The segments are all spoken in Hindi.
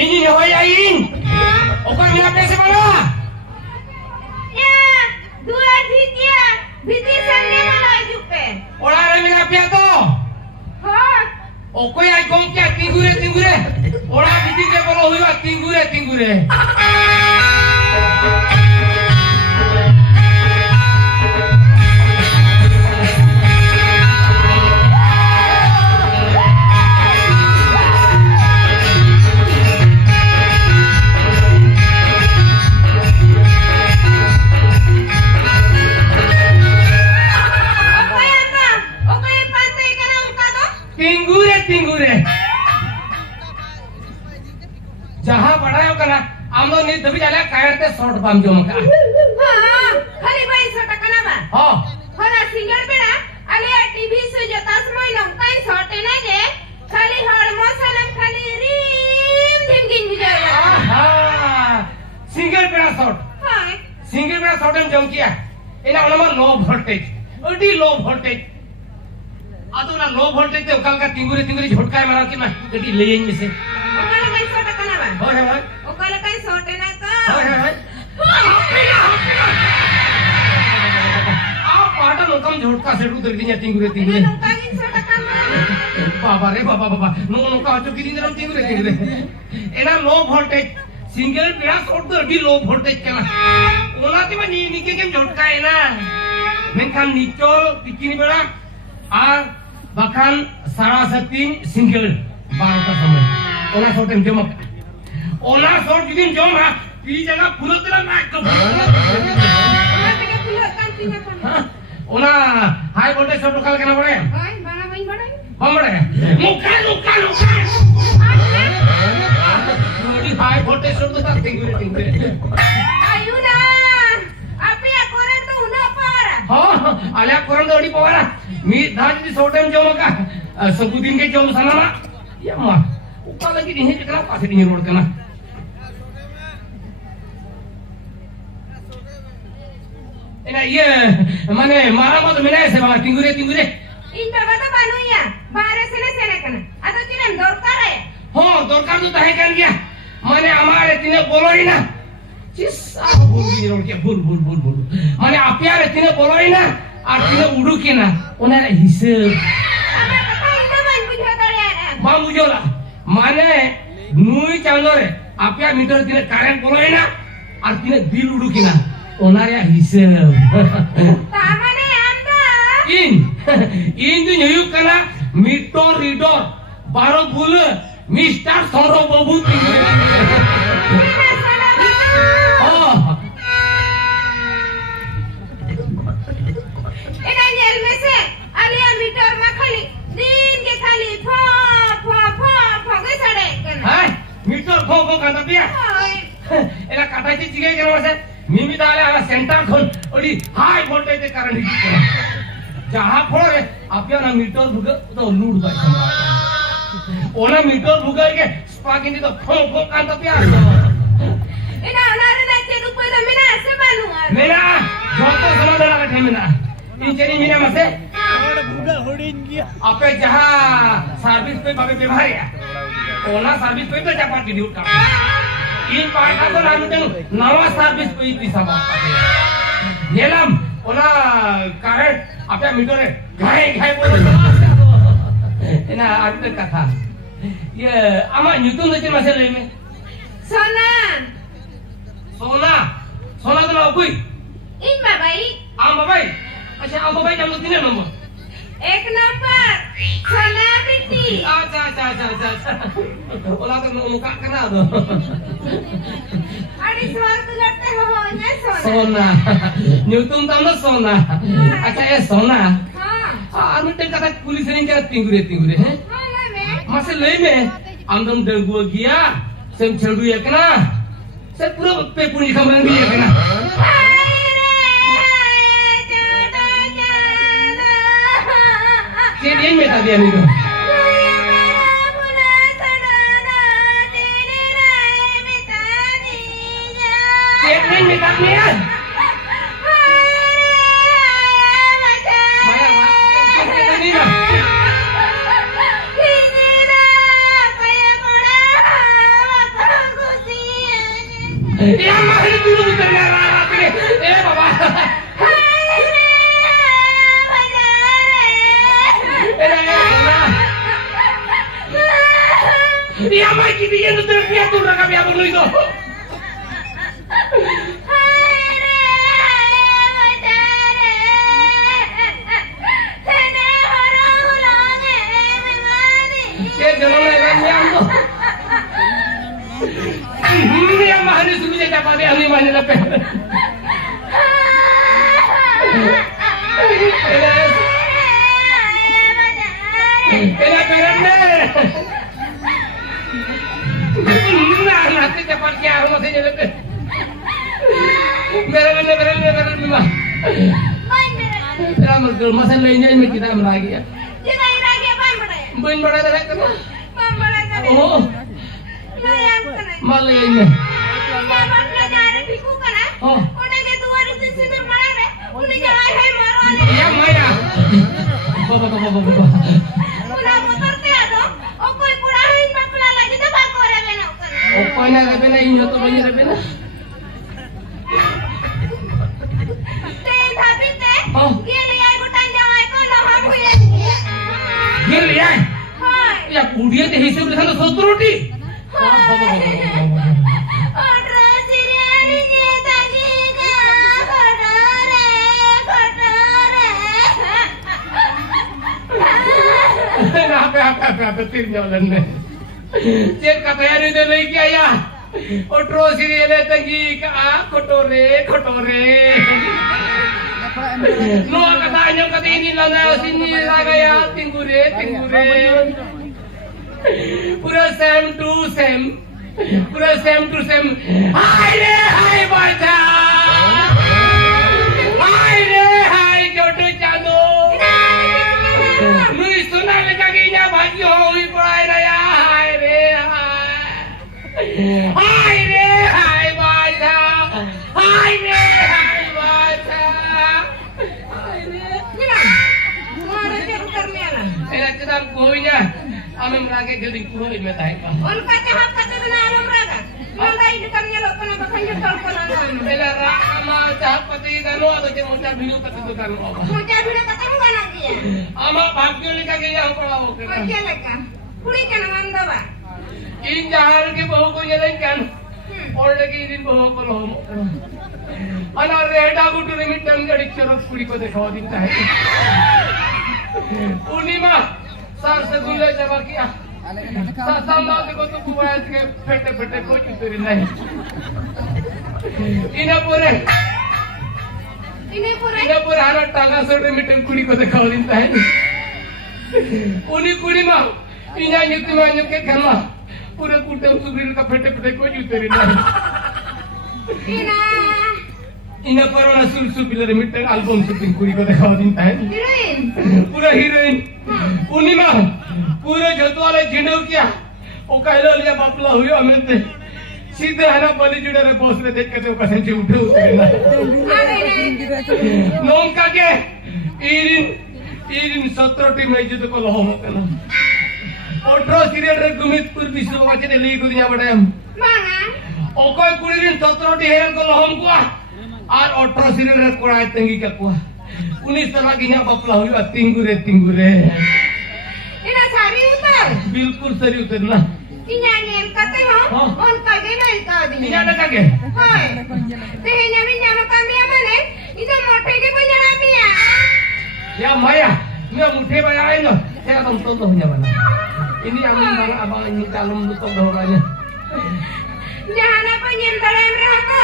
Ini nyawayain. Oka ngapa sih malah? Ya, dua dia. Biti sange malah jupe. Orang orang ngapa to? Hah? Oka ya gongkia tinggure. Orang biti ke bolo huwa tinggure. Tinggure. Jaha padhayo kana amdo ni dabi jala kaerte short bam jom ka. हाँ, खाली भाई सोटा कना बा। हाँ। हरा सिंगर बेड़ा अले टीवी से जता समय नौकाई सोटे ना जे खाली हरमोसन खाली रीम झिम गिन जाया। हाँ। सिंगर बेड़ा short. हाँ। सिंगर बेड़ा short में जम किया. इना उनमा low voltage. अड़ी low voltage. आतो ना low voltage ते उकाल का tinggure झटकाए मारा कि ना गड्डी ले जाएंगे से. ओकाले भाई सोटा कना बा। होय. ओकाले भाई सोटे ना का। होय. आप पाटा नोकम झटका से उतर दिया tinggure. नौकाई सोटा कना। बाबा नोका चुकी दिन रम tinggure. एना low voltage सिंगल बेड़ा short तो अड़ी low voltage कना. ओना ते नी निके के झटकाए ना. मेनखान निचोल तिकिनी बेड़ा আর বাখান সারা সাতিন সিঙ্গেল 12টা সময় ওনা শর্টেম জমা ওনা শর্ট যদি জমা কি জায়গা পুরো দিলা না একটু ओना থেকে পুরো কাম তিনা কোন। ওনা হাই ভোল্টেজ শর্ট কাল কেন পড়ে हाय बड़ा भाई बड़ा। বমড়ে মুকা ওডি হাই ভোল্টেজ শর্ট তো tinggure. आयु ना आपे कोरन तो उना पार। हां आल्या कोरन तो ओडी पवारा मी दाजी शॉर्टेम जमका सबुदीन के जम सनामा यम्मा उका लगी दिने कना पासे दिने रोड कना एना ये माने मारा मत मिले से बा tinggure इन बाबा तो बानुया बाहर से ने कना आता तिने दरकार है। हो दरकार तो तहे कान गया माने हमारे तिने बोलोई ना चिसा बोल दी रोड के भूल माने आपियारे तिने बोलोई ना আর তিনে উড়ু কিনা ওনার হিসাব আমরা কথা ইনা মান বুঝা তারে মা বুঝোলা মানে নুই চান্দরে আপয়া মিটার তিনে কারেন্ট বলয় না আর তিনে বিল উড়ু কিনা ওনার হিসাব তা মানে আমরা ইন দিন হইউ কানা মিটার রিডর 12 বুল মিস্টার সরবাবু एला काटायची जिगे केलं असे मी दाले आला सेंटर खोल ओडी हाय वोल्टेज कारण हिची जहा फोळे आपल्याला मीटर भुग तो लूड बाय ओना मीटर भुगाय के स्पाकिंग तो फो कांता पिया एना अनारे ना ते रुपय द मिना असे बानु मेरा जोतो समाधान का ठेमिना इंचेनी मिना मसे भुगा होडीन गया आपे जहा सर्विस पे बाबे व्यवहार ओना सर्विस पे तो जापा की ड्यूटी इन पार्टा को नाम देनु नवा सर्विस पे पिसा बापा येलम ओना कारण आपल्या मीटर घाय बोल एना आते कथा ये आमा न्यूटन दचे मासे लेमे सोना तो ना कोई इन बाबाई आम बाबाई अच्छा आम बाबाई जम तीन नंबर 1 नंबर सोना बेटी अच्छा ओला तो मुका कना दो अरे स्वर्ग लड़ते हो ना सोना न्यूटन तम ना सोना अच्छा ये सोना हां मिटे कथा पुलिस ने क्या tinggure हैं हां ले में मासे ले में अंदम डगुआ गया सेम छड़ू एक ना से पूरा पे पुनी खबरन भी एक ना के दिन में था दिया नहीं तो Ya mahal dulu ternyata ini. Bapak. Ya mai kita yang terbiasa tuh kami apa lu itu. Jangan lagi tuh. Ini yang mahal sudah dapat dia ni mana dapat. Nah, nanti cepat kiar masih jadi. Beres memang. Ramai tu masa lainnya ini kita lagi ya. Kita lagi apa berai? Buin berai dah kena. Berai dah. Oh. Yang kena. Malah ini. Yang mana ada biku kena? Oh. Udah ke dua hari sinur malam deh. Udah jalan hai maruan. Ya Maya. Bapa. Udah motor teh ada. Okoi kurahin bapla lagi tu bako orang benar kena. Okoi na bena ini tu banyak bena. Tapi teh. Oh. Gili ay bukan jawai ko loham huya. Gili ay. Hai. Ya kudia teh hisap di sana soto roti. Apa jalan ni? Cek kata hari tu lagi ayah. Otro serial tangi ka kotore. No katanya kata ini lana sini lagaya tinggure. Pura same to same. Hai baca. Hai jodoh jado. Nuis sunan lekaginya baju hui kurai raya. Hai baca. Enak kita kuinya. Amin mereka jadi kuih metai pa. Unka cahap kata benar mereka. Mulai dekamnya lo kena bakanya tolong. Bela rama cahap pati kanu atau cuma ucap biru pati tu kanu apa? Ucap biru kata enggak lagi ya. Ama bagyo lika kaya ang pala oke. Oke leka. Kuli kana manda ba. In jahar ke bahu ko yalan kan. Already din bahu ko lo. Ana reda gutu limit tan gadi chorok kuri ko dekhawa dinta hai. Unima sar se gulle jaba kiya. Sama देखो तो बुआ के फटे कोई चुतरी नहीं इन्हें पूरे हरा टांगा सोटे मिटन कुड़ी को दिखाओ दिनता है उन्हीं कुड़ी माँ इन्हें युक्ति माँ युक्ति करना पूरे कुटुंब सुबह का फटे कोई चुतरी नहीं इन्हें पर वाला सुल पिलर मिटन एल्बम शूटिंग कुड़ी को दिखाओ दिनता है पूरा हीरोइन उन्हीं माँ पूरे जोतो वाले जिंदो किया ओ कहलो लिया बापला हुई अमित सीधे है ना बलि जुड़े रे बॉस रे देख के तो कसे से उठे ना नोम का के इरिन 17 टी में जो को लहो मकना ओट्रो सीरियल रे गुमितपुर विश्व बाचे ने ली गुदिया बडे माना ओ कोई कुड़ीन 17 टी हेरन को लहो को और ओट्रो सीरियल रे कोड़ा तंगी का को 19 साल की ना बापला हुई तिंगुरे ina sari utar बिल्कुल सही उतरना inyani kate ho on kage na ikadi इन्हें ना कगे hai tehnya binyama kami amane ito mote ke punya pia ya Maya ini mudah bayarin loh saya akan tontonnya mana ini abang ini calon tutup doanya jangan apa nyentare mereka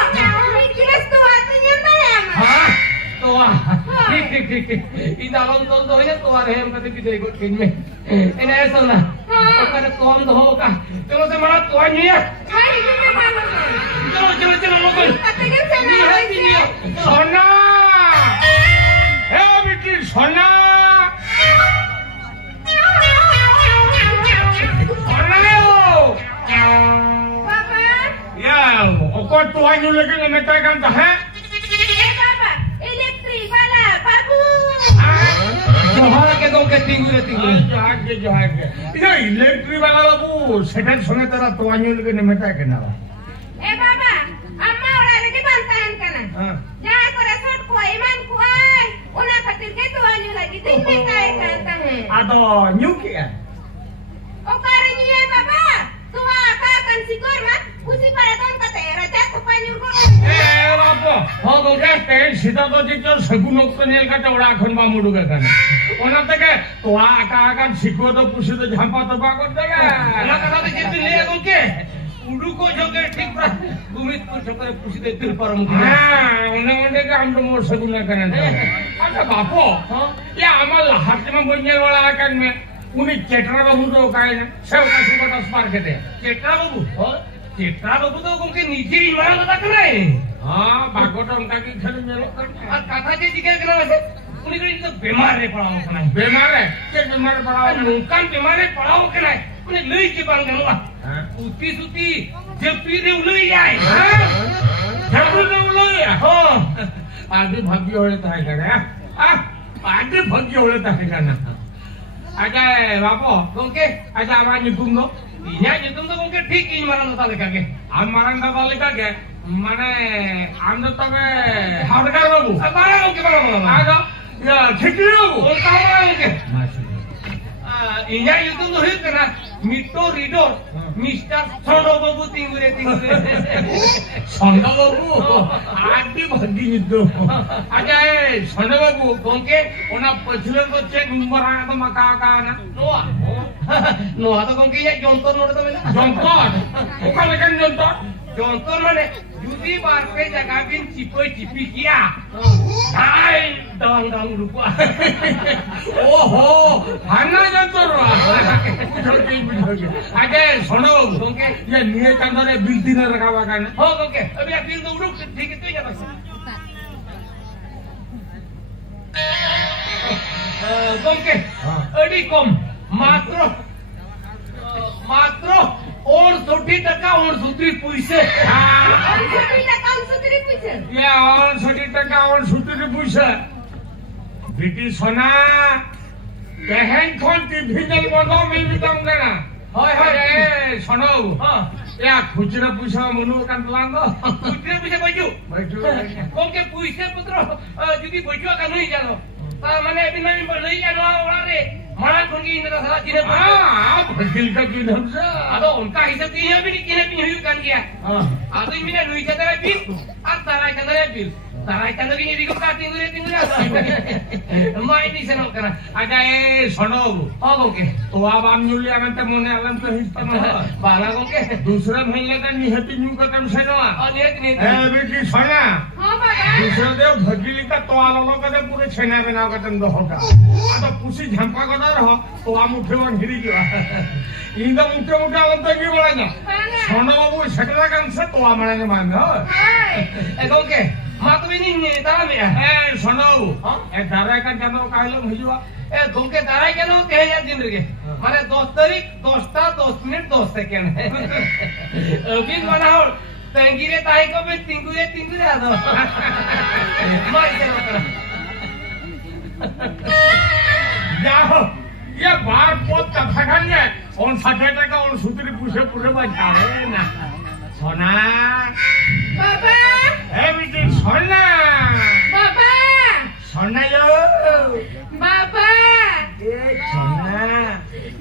mikiras tua tu nyentare hah tua ठीक ini calon tontonnya tua deh yang kata kita ikut kini ini esok lah karena tuam doh kah kalau saya mana tuanya ya hari ini mana चलो लोगों katakan sana ini Sona बेटी सोना papa ya kok tuanya lagi ngemetekan tak he papa elektrik wala babu जोहार के दो के टिंगुरे जोहार के इधर इलेक्ट्रिक वाला बाबू सेटल सोने तरह तुआन्यू लगे निमेटा के ना papa जहाँ पर असर को ईमान को आए उन्हें खातिर के तो आने लगी दिन में काय करता है आदो न्यू क्या ओ कारण ये बाबा तू आका कंसिकोर में उसी पर अदन का तेरा चाक को पानी उनको ए बाबा हो गोके ते सीधा तो जितो सगुन नेल का टोड़ा खन बा मुडु का kana ओना तके तो आका सिको तो पुसी तो झांपा तो बा कर देगा ना कथा तो जित ले गोके उडू को जोके ठीक पर गुमित को जोके पुसी दे तिर पर मुख हां ओने के हम तो मोर सगुन करना अरे बापो या आमल हाथ में बोलने वाला आकन में उन्हें चेटरा बाबू तो काय ना सब का सब का स्पार के दे चेटरा बाबू तो गोके नीचे ईमान लगा करे हां बागोट उनका की खेल मेलो कर और कथा के जिके करा वैसे उन्हीं को तो बीमार रे पड़ाओ के नहीं बीमार है के बीमार पड़ाओ मुकान बीमार रे पड़ाओ के नहीं उन्हें लई के बांग गनुआ उती सुती जब पी रे उलई जाए जब तो उलई हां आगे भाग्य होले था करे आगे भाग्य होले था करना आजा बापो गोके आजा आवाज तुम दो इन्या तुम तो गोके ठीक इन मारन ता लेका के हम मारन ता लेका के माने हम तो तबे हाडकार बाबू बारा गोके बारा आजा या छिकरी बाबू और कावरा गोके इन्या तुम तो हित ना मिटो रिडोर मिस्टर सोनो बाबू तिंगुरे सोनो बाबू आगे भाग्य निदो आजा सोनो बाबू गोके ओना पछले को चेक नंबर आ तो मका का ना नोआ तो गोके ये जंतर नोड़ तो बेला जंतर ओका लेकिन जंतर माने जुदी बार पे जगह बिन चिपी किया हाय डंग डंग रुपा ओहो हाना जंतर आगे सोनो गोके ये निये चंदरे बिल दिन रखावा का ना हो गोके अभी बिल तो उड़ू ठीक है तो जा बस गोके अडी कम मात्र और 60 टका और सूत्री पैसे ये और 60 टका और सूत्री पैसे बेटी सोना बहन खोन टीवी जल बंदो मिल बितम करना हाय हाय सोनो हां या खुचरा पैसा मनु कान लांगो खुचरा पैसा बजू बैठो गोके पैसे पुत्र जुदी बजू का नहीं जानो माने अभी नहीं नहीं जानो ओड़ा रे मारा कोनी इनका सारा किने हां भगिल का की ढंग से अदो उनका हिसाब की है भी किने भी हुई कान किया हां आदो इमिने रुई जाता है बिल और तारा के अंदर बिल तारा के अंदर भी ये दिखो का तिंगुरे माई नहीं सनो करा आजा ए सोनो हो गोके तो अब हम न्यूली आगंत मोने आलम तो हिस्सा न बाला गोके दूसरा महीने का निहति न्यू कदम से ना और नियत ए बेटी सोना हां बाबा दूसरे देव भगिली का तो आलो कदम पूरे छेना बनाओ कदम दो होगा आ तो पुसी झंपा कदर रहो तो हम उठे वन गिरी गया इंदा मुठे मुठे आलम तो की बोला ना सोना बाबू सकला कान से तो आमने के मान हो ए गोके मां तो भी नहीं तारा में ए सोनो ए दारा का जनो काइलो भजुआ ए गोके तारा के नो कहे या दिन रे माने 10 तारीख 10टा 10 मिनट 10 सेकंड अभी बनाओ तेंगिरे ताई को भी तिंगुरे आदो मार के रखना जाओ ये बार पोत कथा खाने और 60 टका और सूत्री पूछे पूरे बचावे ना सोना बाबा ए बेटी सोना बाबा सोना यो बाबा ए सोना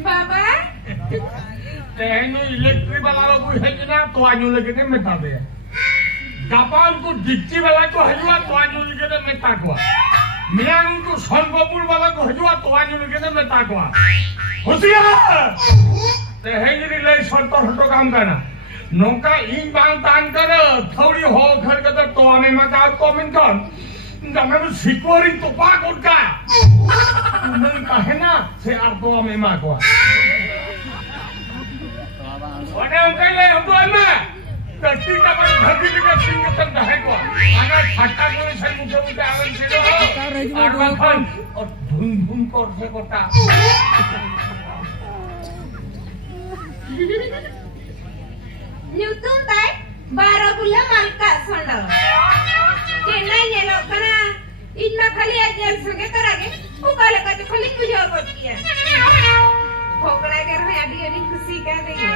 बाबा तेनु इलेक्ट्रिक वाला बाबू है कि ना तो आजू लगे ने मेटा दे जापान को डिक्ची वाला को हजवा तो आजू लगे ने मेटा को मियां को सोनपुर वाला को हजवा तो आजू लगे ने मेटा को होशियार ते हेंगरी ले सत्तर हटो काम करना नौका इन बांग तान कर थोड़ी हो घर के तो हमें मका कमेंट कर जब सिक्योरी तो पाक उठा तुमने कहे ना से आप तो हमें माको ओने उनके ले हम तो में टट्टी का पर भगी के सिंह तक दहे को आना छक्का को से मुझे उठे आवन से और खान और धुन धुन कर से कोटा न्यूटन ताई 12 बुला मालका संडा चेन्नई नेलो कना इतना खाली अजर संगे करागे उकाले का तो खाली पूजा करती है भोकड़ा कर में अभी खुशी कह देगी